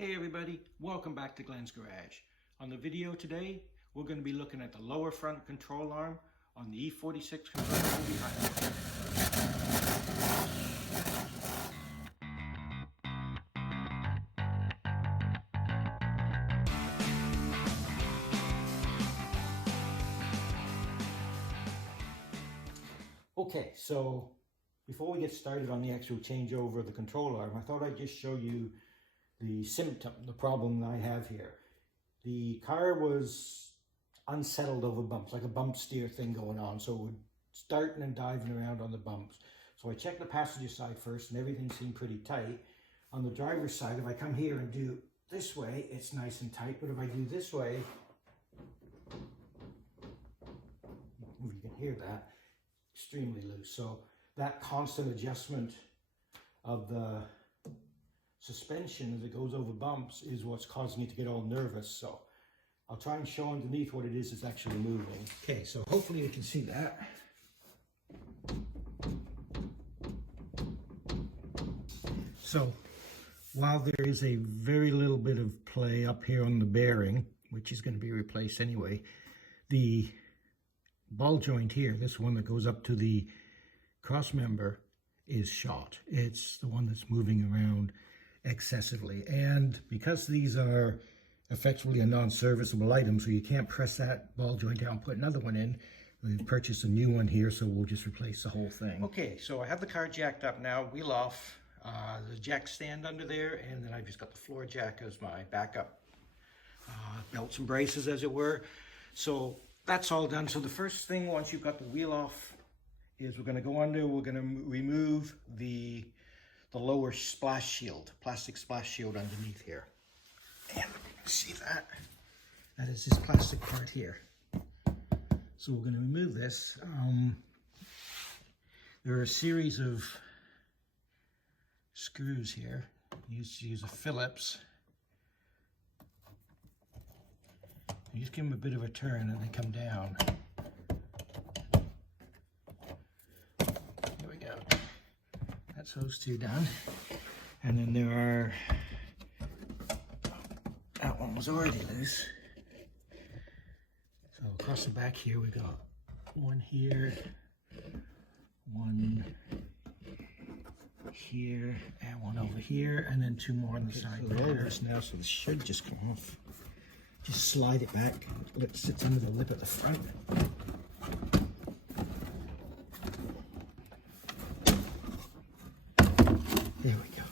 Hey everybody, welcome back to Glenn's Garage. On the video today, we're going to be looking at the lower front control arm on the E46 convertible behind me. Okay, so before we get started on the actual changeover of the control arm, I thought I'd just show you the symptom, the problem I have here. The car was unsettled over bumps, like a bump steer thing going on, so it would starting and diving around on the bumps. So I checked the passenger side first and everything seemed pretty tight. On the driver's side, if I come here and do this way, it's nice and tight, but if I do this way, if you can hear that, extremely loose. So that constant adjustment of the suspension as it goes over bumps is what's causing me to get all nervous. So I'll try and show underneath what it is that's actually moving. Okay, so hopefully you can see that. So while there is a very little bit of play up here on the bearing, which is going to be replaced anyway, the ball joint here, this one that goes up to the cross member, is shot. It's the one that's moving around excessively, and because these are effectively a non-serviceable item, so you can't press that ball joint down, put another one in. We've purchased a new one here, so we'll just replace the whole thing. Okay, so I have the car jacked up now, wheel off, the jack stand under there, and then I've just got the floor jack as my backup belts and braces, as it were. So that's all done. So the first thing, once you've got the wheel off, is we're going to go under, we're going to remove the lower splash shield, plastic splash shield underneath here. And see that? That is this plastic part here. So we're going to remove this. There are a series of screws here. You use a Phillips. You just give them a bit of a turn and they come down. There we go. That's those two done. And then there are, that one was already loose. So across the back here we got one here, one here, and one over here, and then two more on the side. So there it is now, so this should just come off. Just slide it back, it sits under the lip at the front. There we go.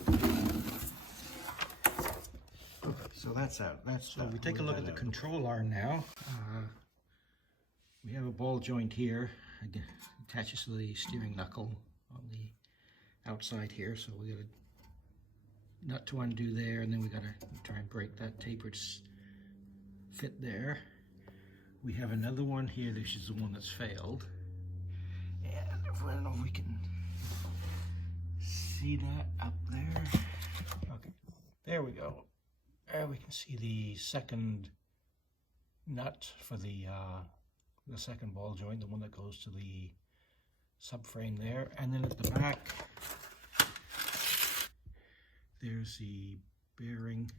So that's out. So we take a look at the control arm now. We have a ball joint here. Again, attaches to the steering knuckle on the outside here. So we got a nut to undo there, and then we got to try and break that tapered fit there. We have another one here. This is the one that's failed. And I don't know if we can see that up there. Okay, there we go. There we can see the second nut for the second ball joint, the one that goes to the subframe there. And then at the back, there's the bearing.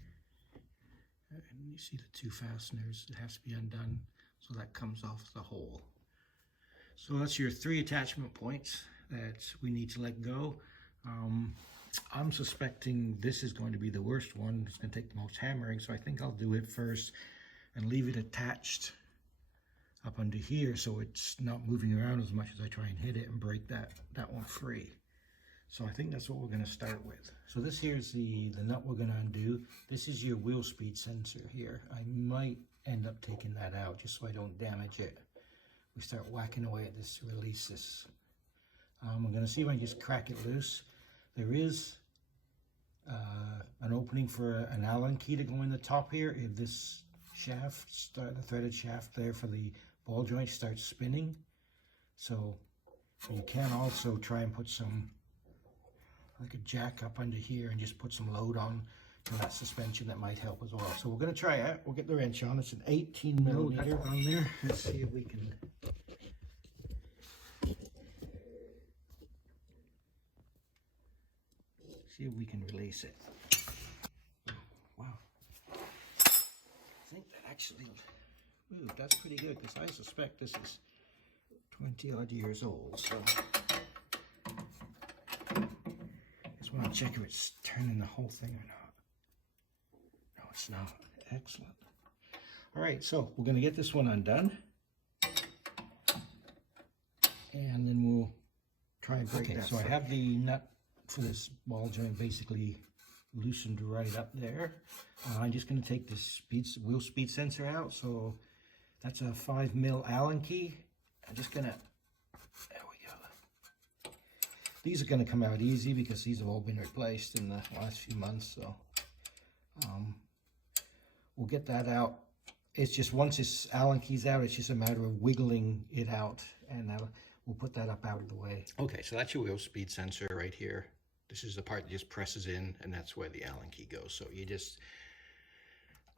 And you see the two fasteners. It has to be undone, so that comes off the hole. So that's your three attachment points that we need to let go. I'm suspecting this is going to be the worst one. It's going to take the most hammering, so I think I'll do it first and leave it attached up under here so it's not moving around as much as I try and hit it and break that one free. So I think that's what we're going to start with. So this here is the nut we're going to undo. This is your wheel speed sensor here. I might end up taking that out just so I don't damage it. We start whacking away at this to release this. I'm going to see if I can just crack it loose. There is an opening for an Allan key to go in the top here. If this shaft, the threaded shaft there for the ball joint starts spinning. So you can also try and put some, like a jack up under here and just put some load on to that suspension. That might help as well. So we're going to try it. We'll get the wrench on. It's an 18 millimeter on there. Let's see if we can. See if we can release it. Wow. actually, ooh, that's pretty good because I suspect this is 20 odd years old. So just want to check if it's turning the whole thing or not. No, it's not. Excellent. All right, so we're going to get this one undone, and then we'll try and break that. So I have the nut for this ball joint basically loosened right up there. I'm just going to take this wheel speed sensor out. So that's a 5mm Allen key. I'm just going to, there we go. These are going to come out easy because these have all been replaced in the last few months. So we'll get that out. It's just once this Allen key's out, it's just a matter of wiggling it out, and we'll put that up out of the way. Okay, so that's your wheel speed sensor right here. This is the part that just presses in, and that's where the Allen key goes. So you just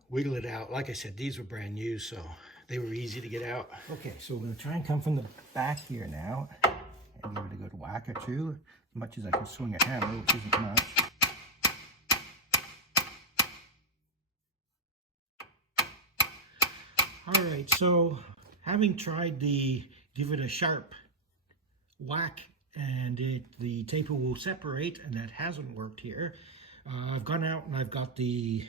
wiggle it out. Like I said, these were brand new, so they were easy to get out. Okay, so we're going to try and come from the back here now, and give it a good whack or two, as much as I can swing a hammer, which isn't much. All right, so having tried give it a sharp whack and the taper will separate, and that hasn't worked here. I've gone out and I've got the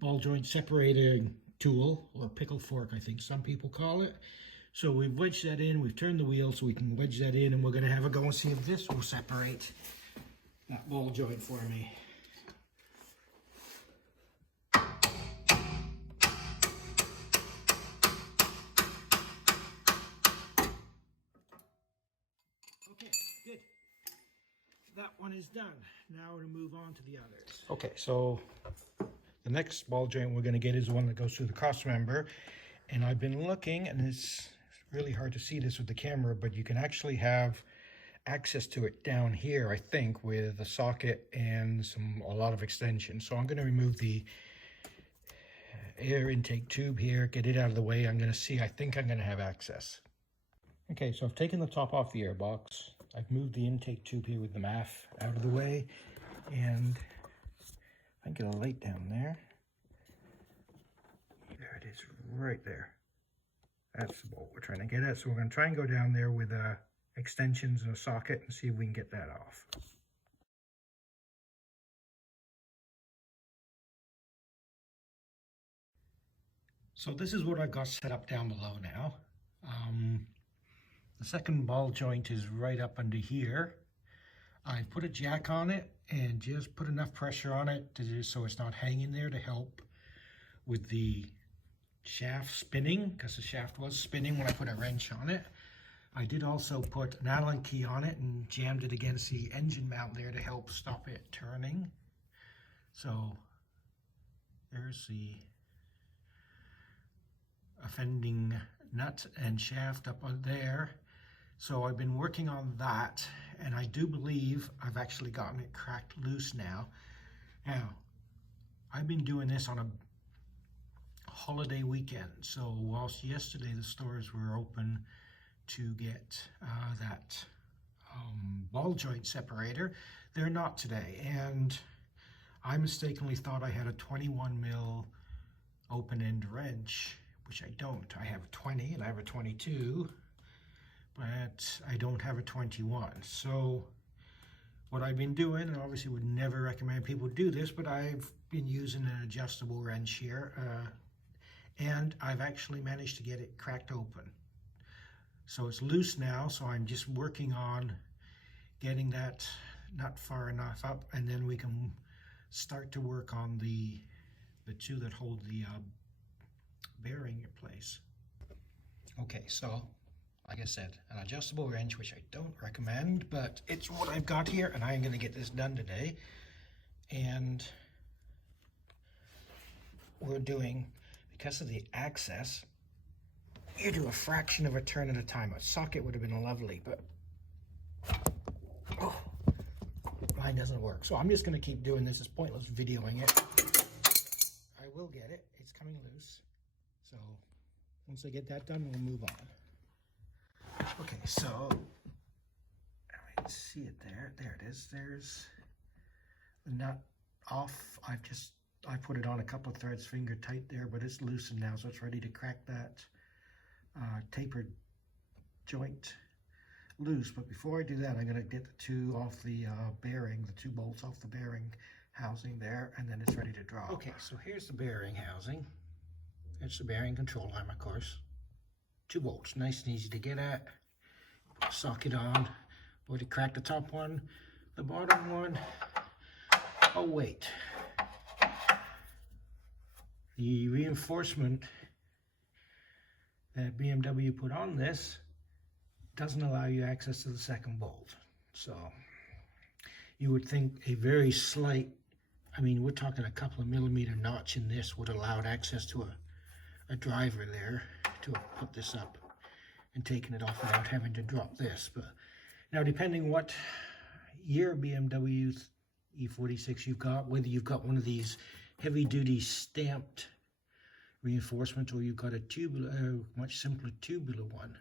ball joint separator tool, or pickle fork I think some people call it. So we've wedged that in, we've turned the wheel so we can wedge that in, and we're going to have a go and see if this will separate that ball joint for me. Okay, good. That one is done. Now we're going to move on to the others. Okay, so the next ball joint we're going to get is the one that goes through the cross member. And I've been looking, and it's really hard to see this with the camera, but you can actually have access to it down here, I think, with a socket and a lot of extension. So I'm going to remove the air intake tube here, get it out of the way. I'm going to see, I think I'm going to have access. Okay, so I've taken the top off the air box. I've moved the intake tube here with the MAF out of the way, and I get a light down there. There it is, right there. That's the bolt we're trying to get at. So we're going to try and go down there with extensions and a socket and see if we can get that off. So this is what I've got set up down below now. The second ball joint is right up under here. I've put a jack on it and just put enough pressure on it so it's not hanging there, to help with the shaft spinning, because the shaft was spinning when I put a wrench on it. I did also put an Allen key on it and jammed it against the engine mount there to help stop it turning. So there's the offending nut and shaft up on there. So I've been working on that, and I do believe I've actually gotten it cracked loose now. Now, I've been doing this on a holiday weekend, so whilst yesterday the stores were open to get that ball joint separator, they're not today. And I mistakenly thought I had a 21mm open-end wrench, which I don't. I have a 20 and I have a 22, but I don't have a 21. So what I've been doing, and obviously would never recommend people do this, but I've been using an adjustable wrench here, and I've actually managed to get it cracked open. So it's loose now, so I'm just working on getting that nut far enough up, and then we can start to work on the two that hold the bearing in place. Okay, so like I said, an adjustable wrench, which I don't recommend, but it's what I've got here, and I'm going to get this done today. And we're doing, because of the access, you do a fraction of a turn at a time. A socket would have been lovely, but oh, mine doesn't work. So I'm just going to keep doing this. It's pointless videoing it. I will get it. It's coming loose. So once I get that done, we'll move on. Okay, so I can see it there. There it is. There's the nut off. I put it on a couple of threads finger tight there, but it's loosened now, so it's ready to crack that tapered joint loose. But before I do that, I'm going to get the two off the bearing, the two bolts off the bearing housing there, and then it's ready to drop. Okay, so here's the bearing housing. It's the bearing control arm, of course. Two bolts, nice and easy to get at. Put the socket on. Already cracked the top one, the bottom one. Oh wait, the reinforcement that BMW put on this doesn't allow you access to the second bolt. So you would think a very slight, I mean, we're talking a couple of millimeter notch in this would allow access to a driver there to put this up and taking it off without having to drop this. But now, depending what year BMW E46 you've got, whether you've got one of these heavy-duty stamped reinforcements or you've got a tubular, much simpler tubular one.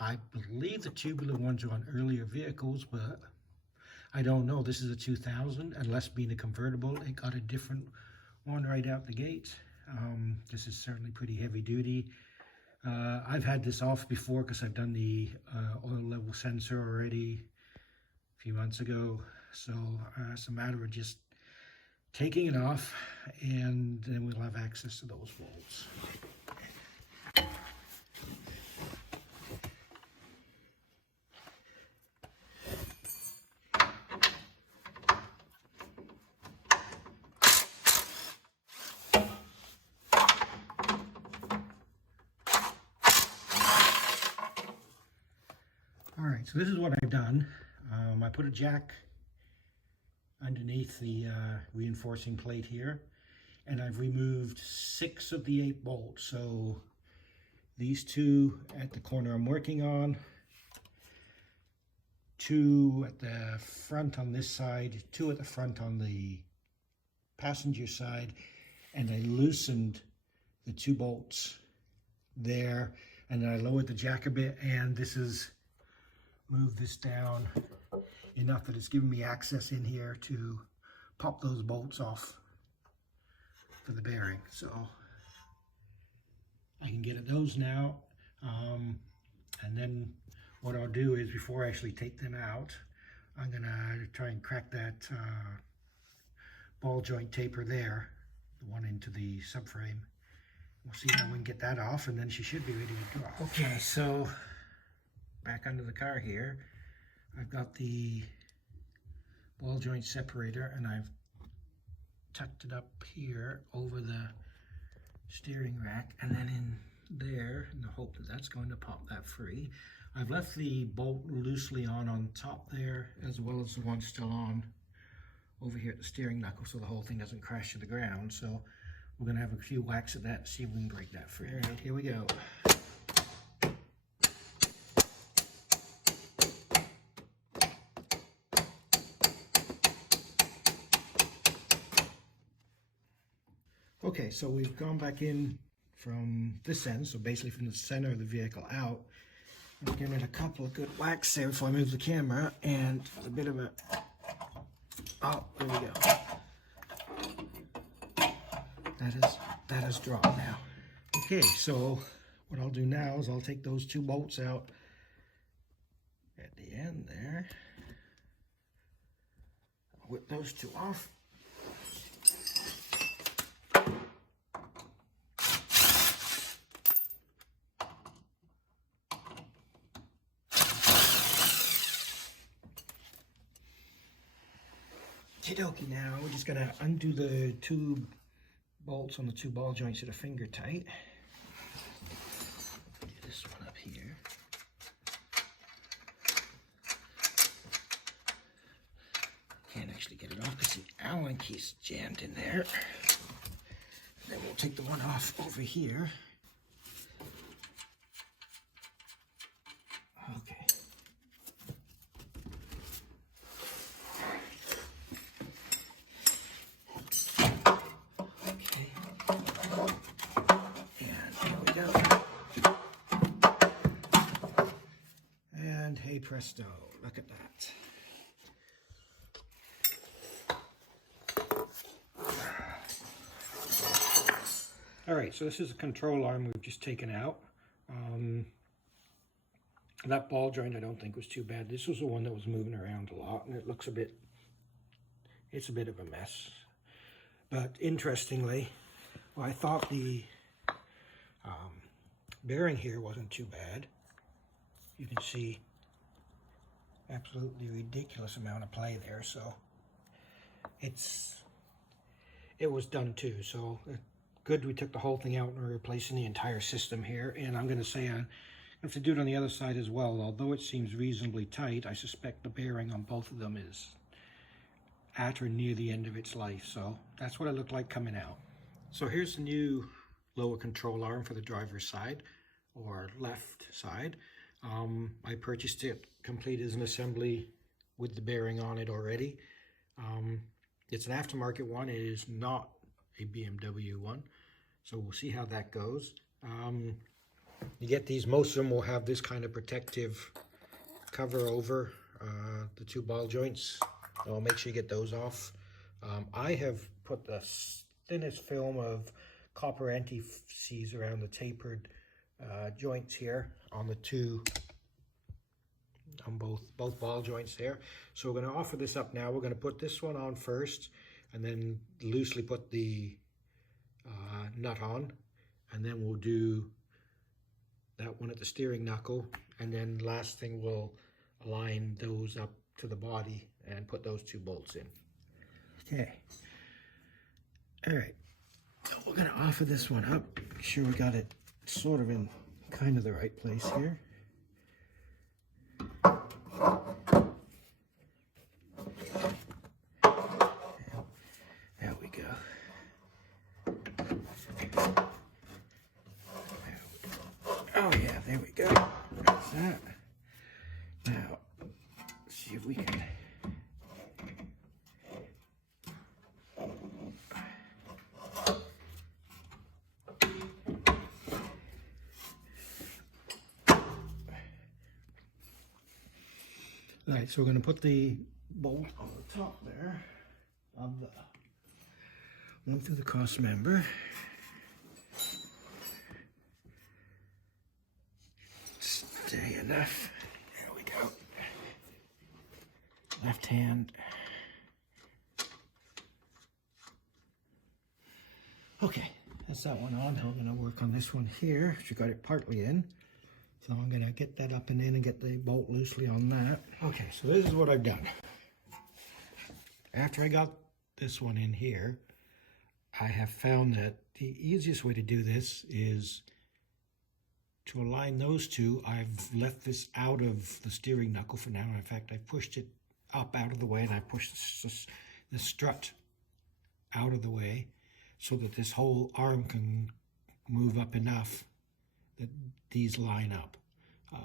I believe the tubular ones are on earlier vehicles, but I don't know. This is a 2000, unless being a convertible, it got a different one right out the gate. This is certainly pretty heavy duty. I've had this off before because I've done the oil level sensor already a few months ago. So it's a matter of just taking it off, and then we'll have access to those bolts. All right, so this is what I've done. I put a jack underneath the reinforcing plate here, and I've removed 6 of the 8 bolts. So these 2 at the corner I'm working on, 2 at the front on this side, 2 at the front on the passenger side, and I loosened the 2 bolts there, and then I lowered the jack a bit, and this is move this down enough that it's giving me access in here to pop those bolts off for the bearing. So I can get at those now, and then what I'll do is, before I actually take them out, I'm gonna try and crack that ball joint taper there, the one into the subframe. We'll see how we can get that off, and then she should be ready to drop. Okay, so back under the car here, I've got the ball joint separator, and I've tucked it up here over the steering rack, and then in there, in the hope that that's going to pop that free. I've left the bolt loosely on top there, as well as the one still on over here at the steering knuckle, so the whole thing doesn't crash to the ground. So we're going to have a few whacks at that and see if we can break that free. All right, here we go. Okay, so we've gone back in from this end, so basically from the center of the vehicle out. I'm giving it a couple of good whacks there before I move the camera, and a bit of a, oh, there we go. That has dropped now. Okay, so what I'll do now is I'll take those 2 bolts out at the end there. I'll whip those 2 off. Okie, now we're just going to undo the 2 bolts on the 2 ball joints that are finger tight. Do this one up here. Can't actually get it off because the Allan key's jammed in there. Then we'll take the one off over here. Okay. Hey presto, look at that. All right, so this is a control arm we've just taken out. That ball joint I don't think was too bad. This was the one that was moving around a lot, and it looks it's a bit of a mess. But interestingly, well, I thought the bearing here wasn't too bad. You can see absolutely ridiculous amount of play there, so it was done too. So good we took the whole thing out and we're replacing the entire system here. And I'm going to say I have to do it on the other side as well. Although it seems reasonably tight, I suspect the bearing on both of them is at or near the end of its life. So that's what it looked like coming out. So here's the new lower control arm for the driver's side or left side. I purchased it complete as an assembly with the bearing on it already. It's an aftermarket one. It is not a BMW one. So we'll see how that goes. You get these, most of them will have this kind of protective cover over the two ball joints. I'll make sure you get those off. I have put the thinnest film of copper anti-seize around the tapered joints here on the on both ball joints there. So we're going to offer this up now. We're going to put this one on first and then loosely put the nut on, and then we'll do that one at the steering knuckle, and then last thing we'll align those up to the body and put those two bolts in. Okay. All right. So we're going to offer this one up. Make sure we got it sort of in kind of the right place here. There we go. Oh yeah, there we go. That's that. Now, let's see if we can. Right, so we're going to put the bolt on the top there of the one through the cross member. Stay enough. There we go. Left hand. Okay, that's that one on. Now we're going to work on this one here. You got it partly in. So I'm going to get that up and in and get the bolt loosely on that. Okay, so this is what I've done. After I got this one in here, I have found that the easiest way to do this is to align those two. I've left this out of the steering knuckle for now. In fact, I pushed it up out of the way, and I pushed the strut out of the way so that this whole arm can move up enough that these line up.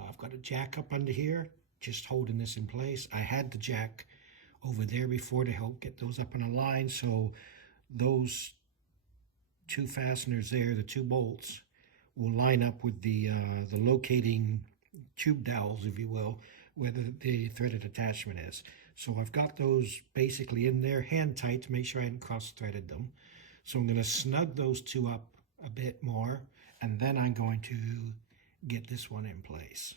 I've got a jack up under here, just holding this in place. I had the jack over there before to help get those up in a line, so those two fasteners there, the two bolts, will line up with the locating tube dowels, if you will, where the threaded attachment is. So I've got those basically in there, hand tight, to make sure I hadn't cross-threaded them. So I'm going to snug those two up a bit more, and then I'm going to get this one in place.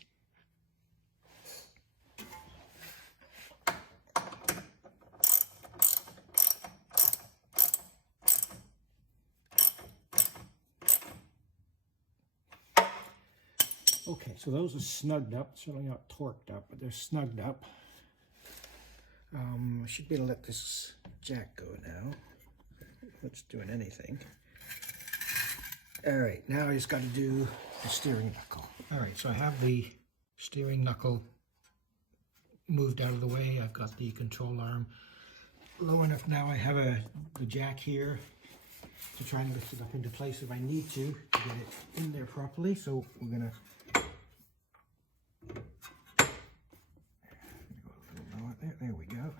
Okay, so those are snugged up, certainly not torqued up, but they're snugged up. I should be able to let this jack go now. It's doing anything. All right, now I just got to do the steering knuckle. All right, so I have the steering knuckle moved out of the way. I've got the control arm low enough now. I have the jack here to try and lift it up into place if I need to get it in there properly. So we're gonna go a little lower there. There we go.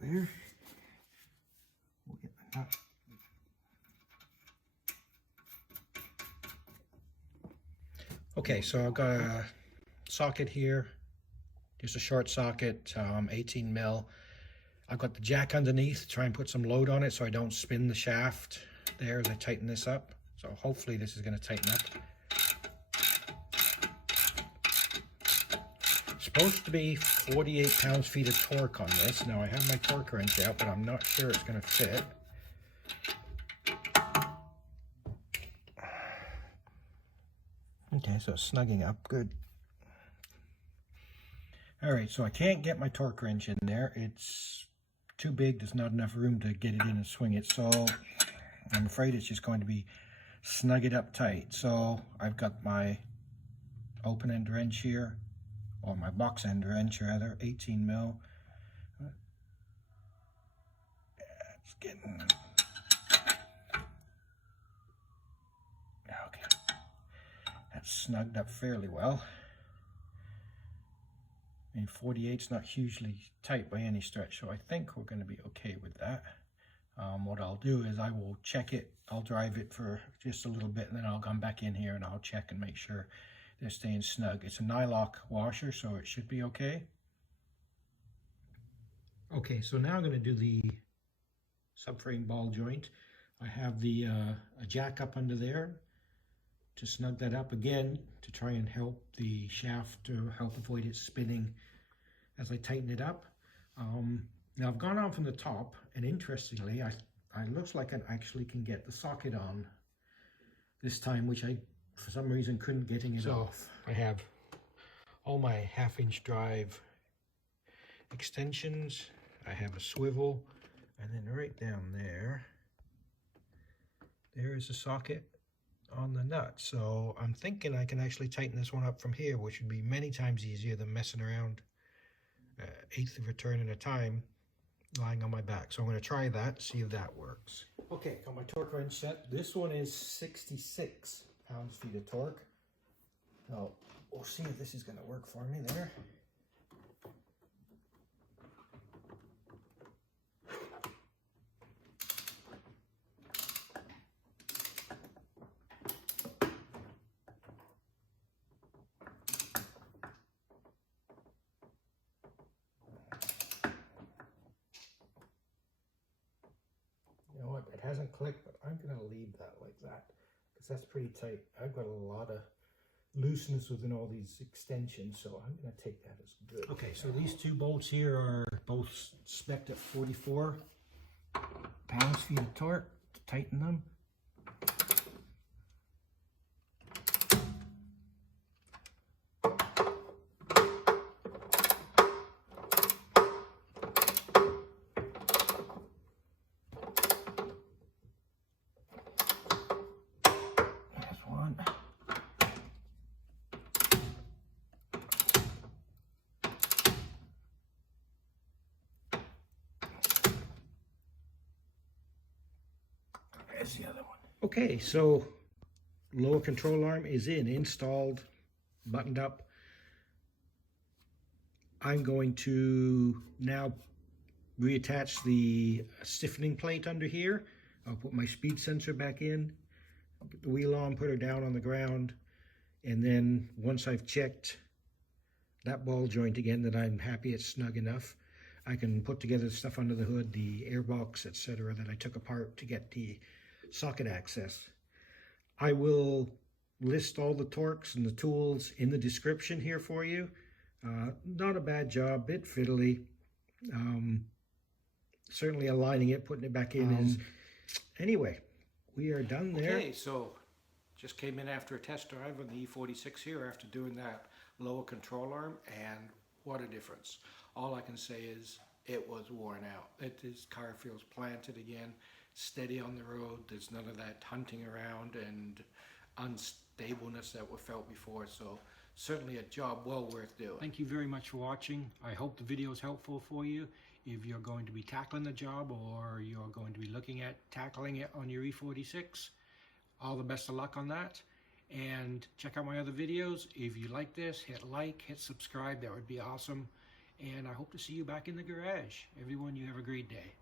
There. We'll get the nut. Okay, so I've got a socket here, just a short socket, 18 mil. I've got the jack underneath to try and put some load on it so I don't spin the shaft there as I tighten this up. So hopefully this is going to tighten up. It's supposed to be 48 pounds-feet of torque on this. Now I have my torque wrench out, but I'm not sure it's going to fit. Okay, so it's snugging up, good. All right, so I can't get my torque wrench in there. It's too big, there's not enough room to get it in and swing it. So I'm afraid it's just going to be snug it up tight. So I've got my open end wrench here, or my box end wrench rather, 18 mil. It's getting... Okay. That's snugged up fairly well. I mean, 48's not hugely tight by any stretch, so I think we're going to be okay with that. What I'll do is I will check it, I'll drive it for just a little bit, and then I'll come back in here and I'll check and make sure they're staying snug. It's a nylock washer, so it should be okay. Okay, so now I'm going to do the subframe ball joint. I have the a jack up under there to snug that up again, to try and help the shaft, to help avoid it spinning as I tighten it up. Now I've gone on from the top, and interestingly, it looks like I actually can get the socket on this time, which I, for some reason, couldn't getting it off. I have all my 1/2-inch drive extensions, I have a swivel, and then right down there, there is a socket on the nut. So I'm thinking I can actually tighten this one up from here, which would be many times easier than messing around 1/8 of a turn at a time lying on my back. So I'm going to try that, see if that works. Okay, got my torque wrench set. This one is 66 pounds-feet of torque. So we'll see if this is going to work for me there. It hasn't clicked, but I'm going to leave that like that because that's pretty tight. I've got a lot of looseness within all these extensions, so I'm going to take that as good. Okay, so these two bolts here are both spec'd at 44 pounds-feet of torque to tighten them. There's the other one. Okay, so lower control arm is installed, buttoned up. I'm going to now reattach the stiffening plate under here. I'll put my speed sensor back in, put the wheel on, put her down on the ground, and then once I've checked that ball joint again that I'm happy it's snug enough, I can put together the stuff under the hood, the airbox, etc., that I took apart to get the socket access. I will list all the torques and the tools in the description here for you. Not a bad job, bit fiddly. Certainly aligning it, putting it back in is... Anyway, we are done there. Okay, so just came in after a test drive on the E46 here after doing that lower control arm, and what a difference. All I can say is it was worn out. This car feels planted again, steady on the road. There's none of that hunting around and unstableness that were felt before. So certainly a job well worth doing. Thank you very much for watching. I hope the video is helpful for you. If you're going to be tackling the job or you're going to be looking at tackling it on your E46, all the best of luck on that. And check out my other videos. If you like this, hit like, hit subscribe. That would be awesome. And I hope to see you back in the garage. Everyone, you have a great day.